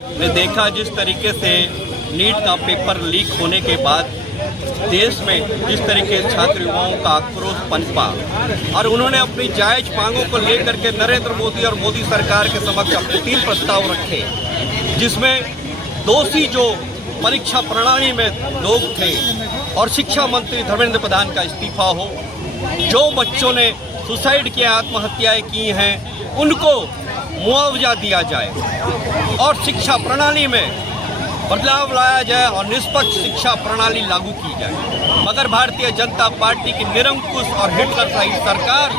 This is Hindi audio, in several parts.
ने देखा जिस तरीके से नीट का पेपर लीक होने के बाद देश में जिस तरीके से छात्र युवाओं का आक्रोश पनपा और उन्होंने अपनी जायज मांगों को लेकर के नरेंद्र मोदी और मोदी सरकार के समक्ष अपने 3 प्रस्ताव रखे, जिसमें दोषी जो परीक्षा प्रणाली में लोग थे और शिक्षा मंत्री धर्मेंद्र प्रधान का इस्तीफा हो, जो बच्चों ने सुसाइड किया, आत्महत्याएं की हैं, उनको मुआवजा दिया जाए और शिक्षा प्रणाली में बदलाव लाया जाए और निष्पक्ष शिक्षा प्रणाली लागू की जाए। मगर भारतीय जनता पार्टी की निरंकुश और हिटलरशाही सरकार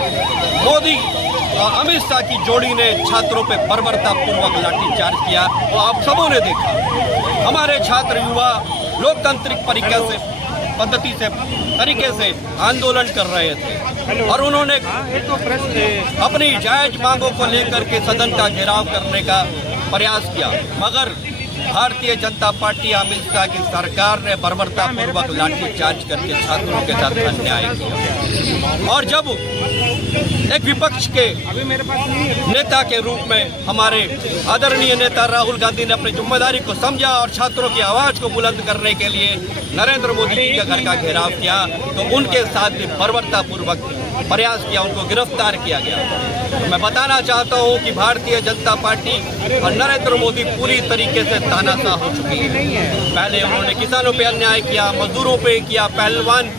मोदी और अमित शाह की जोड़ी ने छात्रों पर बर्बरतापूर्वक लाठीचार्ज किया और आप सबों ने देखा हमारे छात्र युवा लोकतांत्रिक पद्धति से तरीके से आंदोलन कर रहे थे और उन्होंने अपनी जायज मांगों को लेकर के सदन का घेराव करने का प्रयास किया, मगर भारतीय जनता पार्टी अमित शाह की सरकार ने बर्बरतापूर्वक लाठीचार्ज करके छात्रों के साथ अन्याय किया। और जब एक विपक्ष के नेता के रूप में हमारे आदरणीय नेता राहुल गांधी ने अपनी जिम्मेदारी को समझा और छात्रों की आवाज़ को बुलंद करने के लिए नरेंद्र मोदी जी के घर का घेराव किया, तो उनके साथ भी बर्बरतापूर्वक प्रयास किया, उनको गिरफ्तार किया गया। तो मैं बताना चाहता हूं कि भारतीय जनता पार्टी और नरेंद्र मोदी पूरी तरीके से तानाशाह हो चुकी है। पहले उन्होंने किसानों पे अन्याय किया, मजदूरों पे किया, पहलवान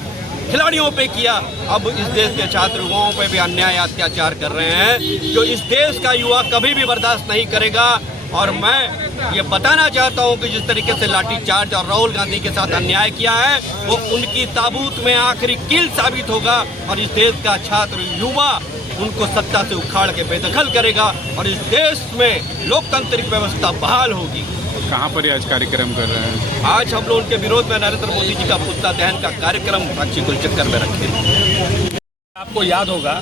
खिलाड़ियों पे किया, अब इस देश के छात्र युवाओं पे भी अन्याय अत्याचार कर रहे हैं, जो इस देश का युवा कभी भी बर्दाश्त नहीं करेगा। और मैं ये बताना चाहता हूं कि जिस तरीके से लाठीचार्ज और राहुल गांधी के साथ अन्याय किया है, वो उनकी ताबूत में आखिरी कील साबित होगा और इस देश का छात्र युवा उनको सत्ता से उखाड़ के बेदखल करेगा और इस देश में लोकतांत्रिक व्यवस्था बहाल होगी। कहाँ पर आज कार्यक्रम कर रहे हैं? आज हम लोग उनके विरोध में नरेंद्र मोदी जी का पुतला दहन का कार्यक्रम साक्षी कुलचक्कर में रखे। आपको याद होगा,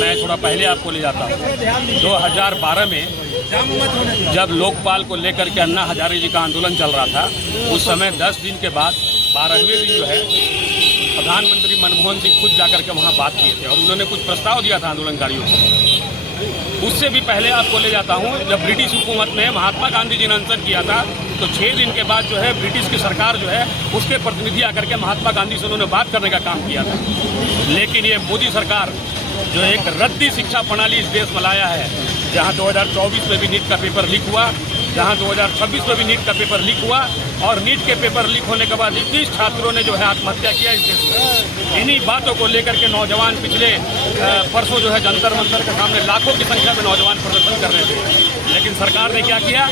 मैं थोड़ा पहले आपको ले जाता हूँ। 2012 में जब लोकपाल को लेकर के अन्ना हजारे जी का आंदोलन चल रहा था, उस समय 10 दिन के बाद 12वें दिन जो है प्रधानमंत्री मनमोहन सिंह खुद जाकर के वहाँ बात किए थे और उन्होंने कुछ प्रस्ताव दिया था आंदोलनकारियों को। उससे भी पहले आपको ले जाता हूँ, जब ब्रिटिश हुकूमत ने महात्मा गांधी जी ने अनशन किया था, तो 6 दिन के बाद जो है ब्रिटिश की सरकार जो है उसके प्रतिनिधि आकर के महात्मा गांधी से उन्होंने बात करने का काम किया था। लेकिन ये मोदी सरकार जो एक रद्दी शिक्षा प्रणाली इस देश में लाया है, जहाँ 2024 में भी नीट का पेपर लीक हुआ, जहाँ 2026 में भी नीट का पेपर लीक हुआ और नीट के पेपर लीक होने के बाद 21 छात्रों ने जो है आत्महत्या किया इस देश में। इन्हीं बातों को लेकर के नौजवान पिछले परसों जो है जंतर मंतर के सामने लाखों की संख्या में नौजवान प्रदर्शन कर रहे थे, लेकिन सरकार ने क्या किया,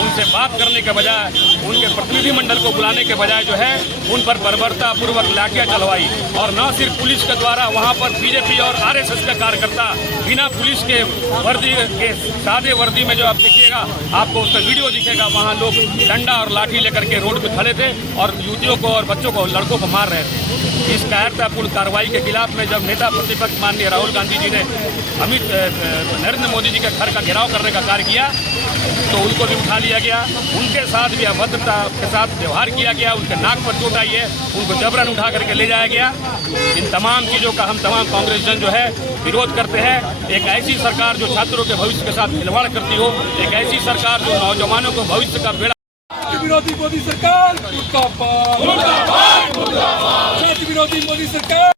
उनसे बात करने के बजाय, उनके प्रतिनिधिमंडल को बुलाने के बजाय जो है उन पर बर्बरतापूर्वक लाठियां चलवाई। और न सिर्फ पुलिस के द्वारा वहाँ पर बीजेपी और आरएसएस के कार्यकर्ता बिना पुलिस के वर्दी के सादे वर्दी में जो आप देखिएगा, आपको उसका वीडियो दिखेगा, वहाँ लोग डंडा और लाठी लेकर के रोड पे खड़े थे और युवतियों को और बच्चों को, लड़कों को मार रहे थे। इस कायरतापूर्ण कार्रवाई के खिलाफ में जब नेता प्रतिपक्ष माननीय राहुल गांधी जी ने नरेंद्र मोदी जी के घर का घेराव करने का कार्य किया, तो उनको भी उठा लिया गया, उनके साथ भी अभद्रता के साथ व्यवहार किया गया, उनके नाक पर चोट आई है, उनको जबरन उठा करके ले जाया गया। इन तमाम चीज़ों का हम तमाम कांग्रेस जन जो है विरोध करते हैं। एक ऐसी सरकार जो छात्रों के भविष्य के साथ खिलवाड़ करती हो, एक ऐसी सरकार जो नौजवानों को भविष्य का बेड़ा विरोधी मोदी सरकार मुर्दाबाद, मुर्दाबाद, मुर्दाबाद। विरोधी मोदी सरकार।